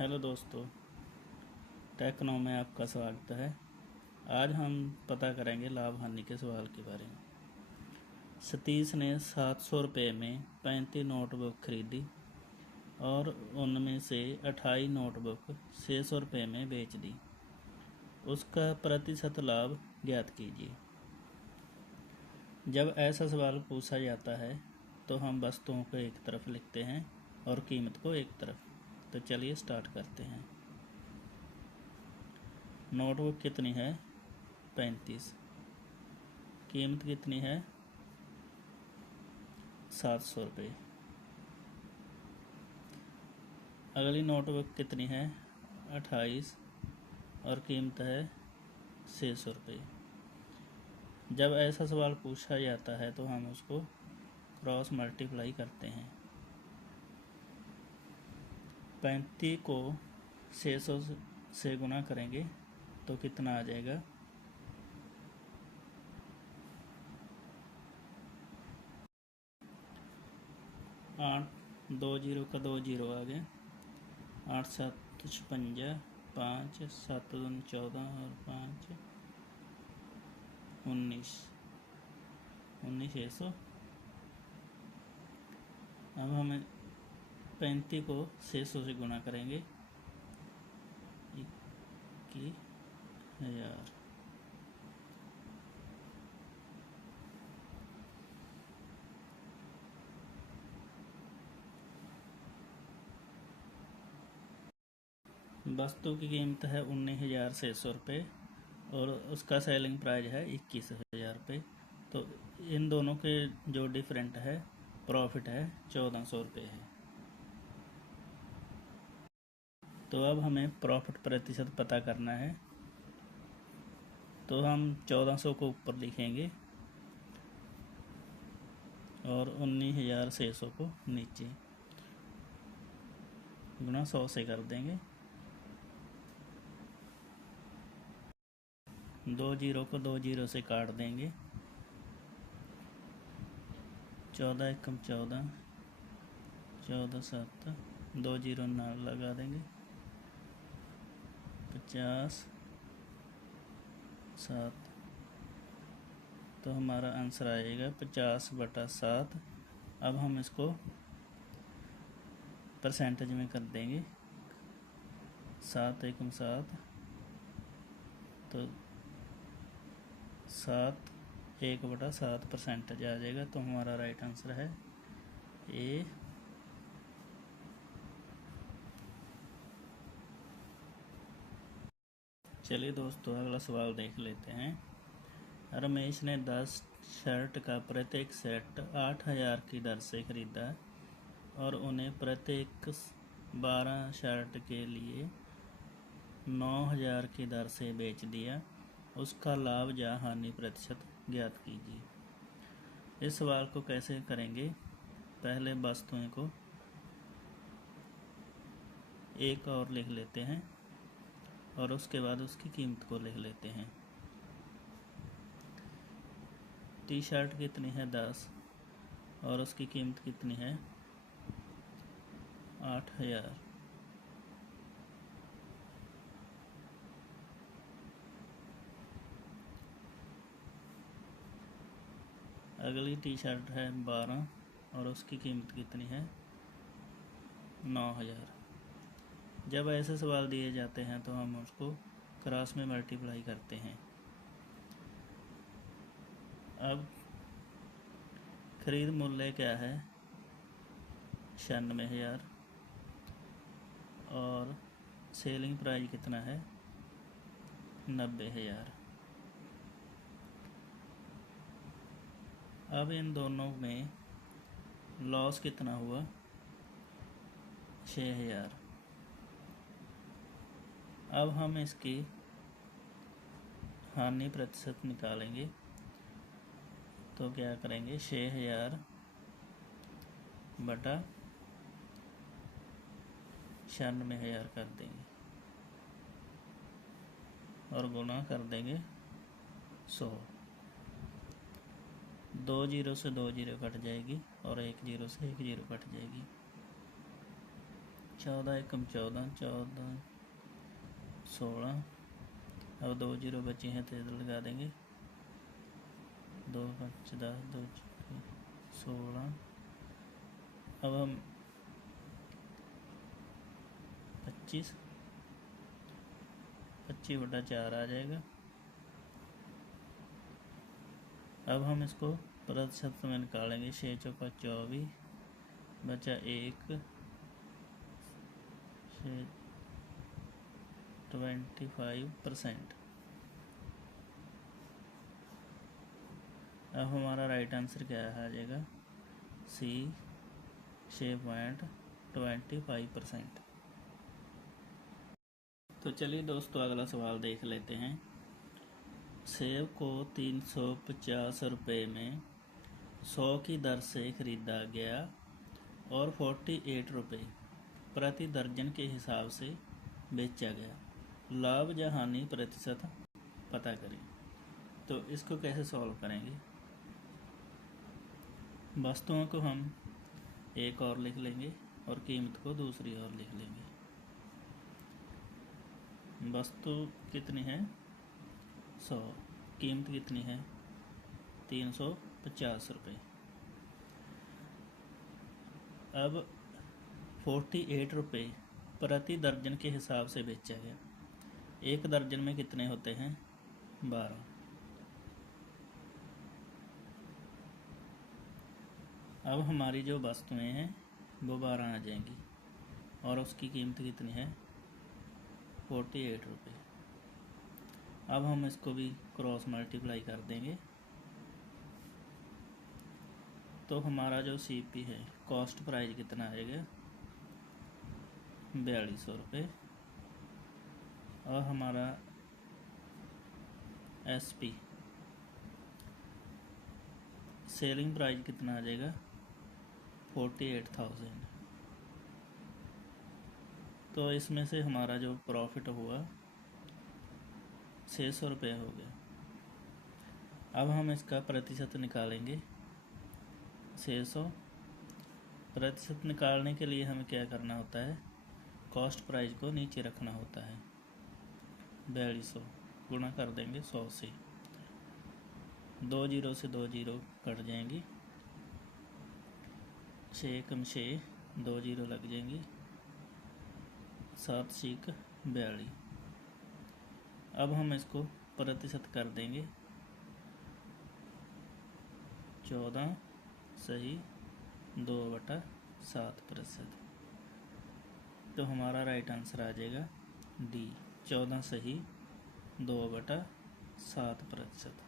Hello दोस्तों, techno में आपका स्वागत है। आज हम पता करेंगे लाभ हानि के सवाल के बारे में। सतीश ने 700 रुपये में 35 नोटबुक खरीदी और उनमें से 28 नोटबुक 600 रुपये में बेच दी। उसका प्रतिशत लाभ ज्ञात कीजिए। जब ऐसा सवाल पूछा जाता है तो हम वस्तुओं को एक तरफ लिखते हैं और कीमत को एक तरफ। तो चलिए स्टार्ट करते हैं। नोटबुक कितनी है? 35। कीमत कितनी है? 700 रुपये। अगली नोटबुक कितनी है? 28 और कीमत है 600 रुपये। जब ऐसा सवाल पूछा जाता है तो हम उसको क्रॉस मल्टीप्लाई करते हैं। 35 को 600 से गुना करेंगे तो कितना आ जाएगा? 8, 2 जीरो का 2 जीरो आ गए। 8 7 56, 5 7 दूनी 14 और 5 19 600। अब हमें 35 को 600 से गुणा करेंगे 21,000। वस्तु की कीमत है 19,600 रुपये और उसका सेलिंग प्राइस है 21,000 रुपये। तो इन दोनों के जो डिफरेंट है प्रॉफिट है 1,400 रुपये है। तो अब हमें प्रॉफिट प्रतिशत पता करना है। तो हम 1,400 को ऊपर लिखेंगे और 19,600 को नीचे गुणा 100 से कर देंगे। 2 जीरो को 2 जीरो से काट देंगे। 14 एकम 14, 14 7, 2 जीरो ना लगा देंगे। 50 7। तो हमारा आंसर आएगा 50/7। अब हम इसको परसेंटेज में कर देंगे। 7 एकम 7, तो 7 1/7 परसेंटेज आ जाएगा। तो हमारा राइट आंसर है ए। चलिए दोस्तों, अगला सवाल देख लेते हैं। रमेश ने 10 शर्ट का प्रत्येक सेट 8,000 की दर से खरीदा और उन्हें प्रत्येक 12 शर्ट के लिए 9,000 की दर से बेच दिया। उसका लाभ या हानि प्रतिशत ज्ञात कीजिए। इस सवाल को कैसे करेंगे? पहले वस्तुओं को एक और लिख लेते हैं और उसके बाद उसकी कीमत को लिख लेते हैं। टी शर्ट कितनी है? 10 और उसकी कीमत कितनी है? 8,000। अगली टी शर्ट है 12 और उसकी कीमत कितनी है? 9,000। जब ऐसे सवाल दिए जाते हैं तो हम उसको क्रॉस में मल्टीप्लाई करते हैं। अब खरीद मूल्य क्या है? 96,000 और सेलिंग प्राइस कितना है? 90,000। अब इन दोनों में लॉस कितना हुआ? 6,000। अब हम इसकी हानि प्रतिशत निकालेंगे। तो क्या करेंगे? 6,000 बटा 96,000 कर देंगे और गुणा कर देंगे 100। 2 जीरो से 2 जीरो कट जाएगी और 1 जीरो से 1 जीरो कट जाएगी। 14 एकम 14, 14 16। अब 2 जीरो बचे हैं तो इधर लगा देंगे। 2 5 10, 2 16। अब हम 25 बटा 4 आ जाएगा। अब हम इसको प्रतिशत में निकालेंगे। 6 चौका 24 बचा 1, 25%। अब हमारा राइट आंसर क्या आ जाएगा? सी, 6.25%। तो चलिए दोस्तों अगला सवाल देख लेते हैं। सेब को 350 रुपये में 100 की दर से खरीदा गया और 48 रुपये प्रति दर्जन के हिसाब से बेचा गया। लाभ या हानि प्रतिशत पता करें। तो इसको कैसे सॉल्व करेंगे? वस्तुओं को हम एक और लिख लेंगे और कीमत को दूसरी ओर लिख लेंगे। वस्तु कितनी है? 100। कीमत कितनी है? 350 रुपये। अब 48 रुपये प्रति दर्जन के हिसाब से बेचा गया। एक दर्जन में कितने होते हैं? 12। अब हमारी जो वस्तुएं हैं वो 12 आ जाएंगी और उसकी कीमत कितनी है? 48 रुपये। अब हम इसको भी क्रॉस मल्टीप्लाई कर देंगे तो हमारा जो सीपी है, कॉस्ट प्राइस कितना आएगा? 4200 रुपये। और हमारा एसपी, सेलिंग प्राइस कितना आ जाएगा? 48,000। तो इसमें से हमारा जो प्रॉफिट हुआ 600 रुपये हो गया। अब हम इसका प्रतिशत निकालेंगे। 600 प्रतिशत निकालने के लिए हमें क्या करना होता है? कॉस्ट प्राइस को नीचे रखना होता है। 4200 गुणा कर देंगे 100 से। 2 जीरो से 2 जीरो कट जाएंगी। 6 एकम 6, 2 जीरो लग जाएंगी। 7 6 42। अब हम इसको प्रतिशत कर देंगे। 14 सही 2/7%। तो हमारा राइट आंसर आ जाएगा डी, 14 सही 2/7%।